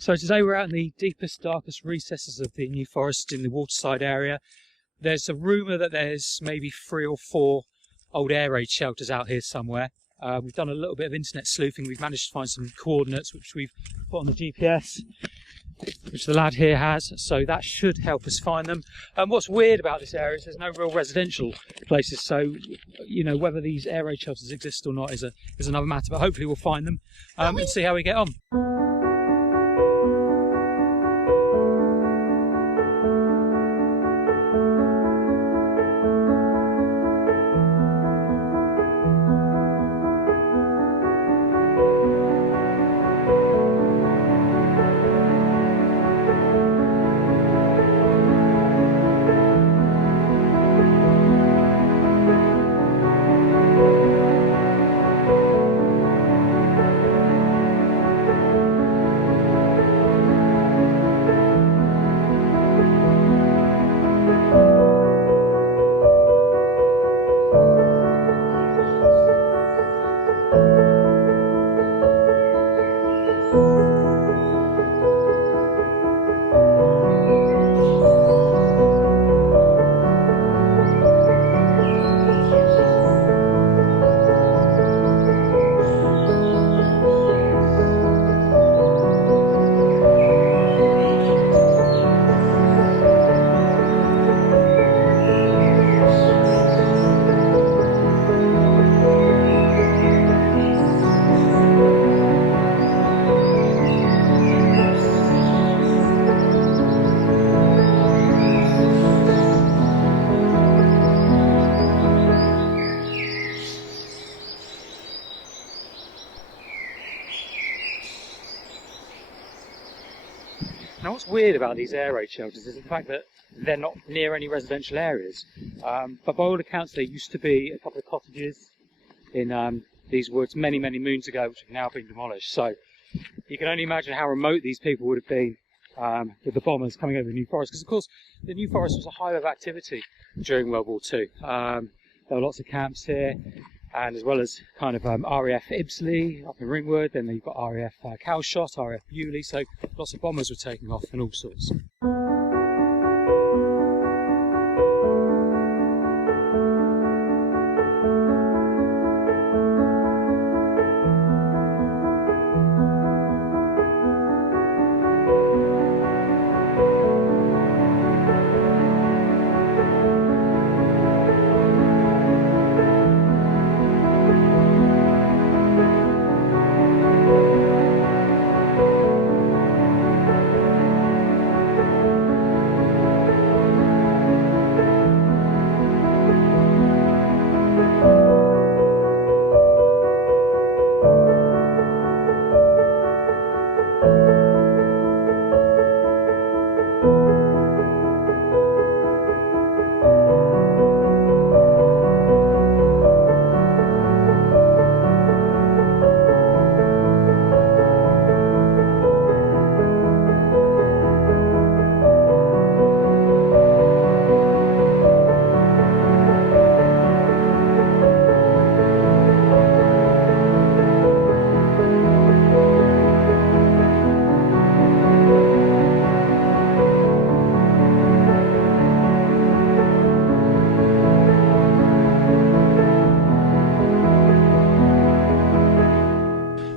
So today we're out in the deepest, darkest recesses of the New Forest in the Waterside area. There's a rumour that there's maybe 3 or 4 old air raid shelters out here somewhere. We've done a little bit of internet sleuthing. We've managed to find some coordinates which we've put on the GPS, which the lad here has, so that should help us find them. What's weird about this area is there's no real residential places, so you know, whether these air raid shelters exist or not is another matter, but hopefully we'll find them and see how we get on. Now what's weird about these air raid shelters is the fact that they're not near any residential areas, but by all accounts there used to be a couple of cottages in these woods many moons ago which have now been demolished, so you can only imagine how remote these people would have been with the bombers coming over the New Forest, because of course the New Forest was a hive of activity during World War II. There were lots of camps here, and as well as kind of RAF Ibsley up in Ringwood, then you've got RAF Calshot, RAF Bewley, so lots of bombers were taking off and all sorts.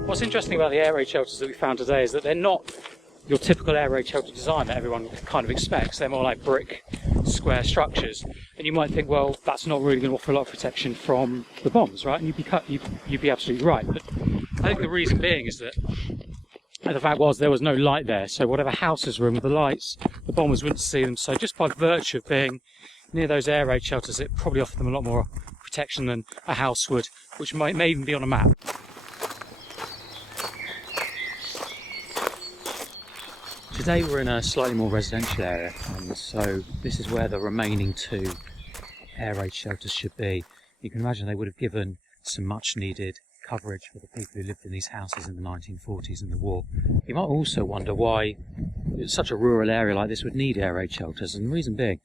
What's interesting about the air raid shelters that we found today is that they're not your typical air raid shelter design that everyone kind of expects. They're more like brick, square structures, and you might think, well, that's not really going to offer a lot of protection from the bombs, right? And you'd be absolutely right. But I think the reason being is that the fact was there was no light there, so whatever houses were in with the lights, the bombers wouldn't see them. So just by virtue of being near those air raid shelters, it probably offered them a lot more protection than a house would, which may even be on a map. Today we're in a slightly more residential area, and so this is where the remaining 2 air raid shelters should be. You can imagine they would have given some much needed coverage for the people who lived in these houses in the 1940s and the war. You might also wonder why such a rural area like this would need air raid shelters, and the reason being,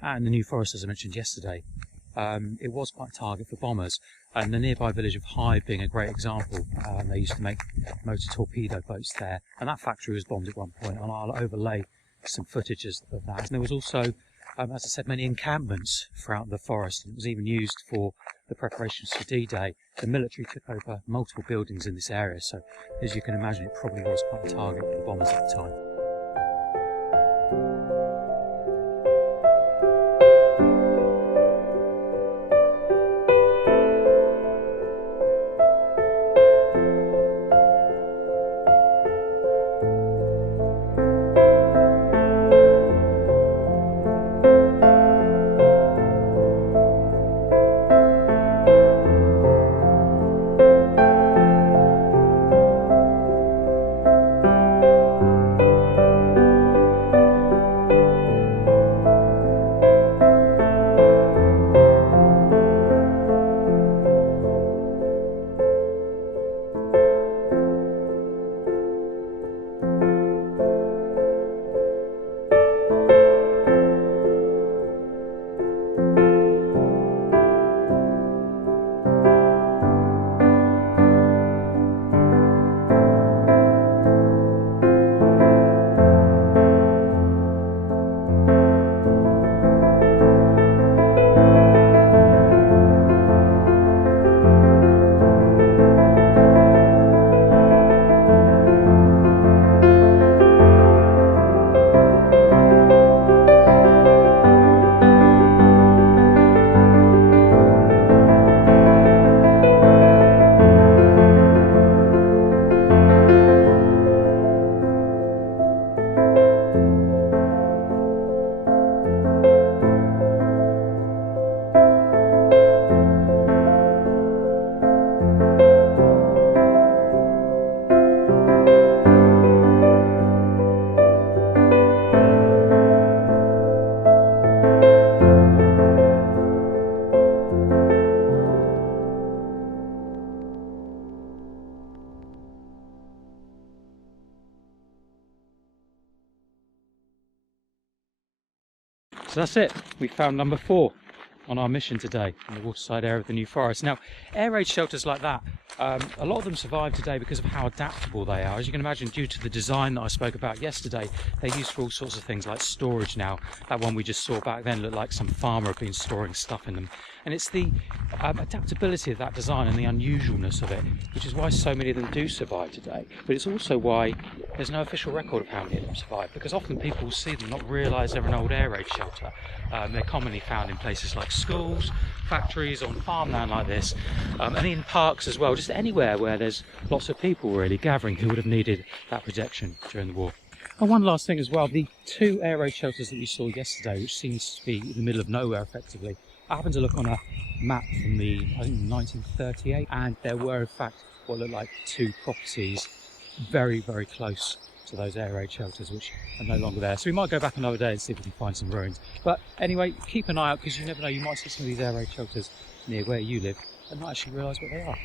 and the New Forest, as I mentioned yesterday, it was quite a target for bombers, and the nearby village of Hythe being a great example. They used to make motor torpedo boats there, and that factory was bombed at one point, and I'll overlay some footages of that. And there was also, as I said, many encampments throughout the forest, and it was even used for the preparations for D-Day. The military took over multiple buildings in this area, so as you can imagine, it probably was quite a target for the bombers at the time. So that's it, we found number 4 on our mission today in the Waterside area of the New Forest. Now, air raid shelters like that, a lot of them survive today because of how adaptable they are. As you can imagine, due to the design that I spoke about yesterday, they're used for all sorts of things like storage now. That one we just saw back then looked like some farmer had been storing stuff in them. And it's the adaptability of that design and the unusualness of it, which is why so many of them do survive today. But it's also why there's no official record of how many of them survive, because often people will see them, not realise they're an old air raid shelter. They're commonly found in places like schools, factories, on farmland like this, and in parks as well, just anywhere where there's lots of people really gathering who would have needed that protection during the war. And one last thing as well, the 2 air raid shelters that we saw yesterday, which seems to be in the middle of nowhere effectively, I happened to look on a map from the, I think, 1938, and there were in fact what looked like 2 properties very, very close to those air raid shelters, which are no longer there. So we might go back another day and see if we can find some ruins. But anyway, keep an eye out, because you never know, you might see some of these air raid shelters near where you live and not actually realise what they are.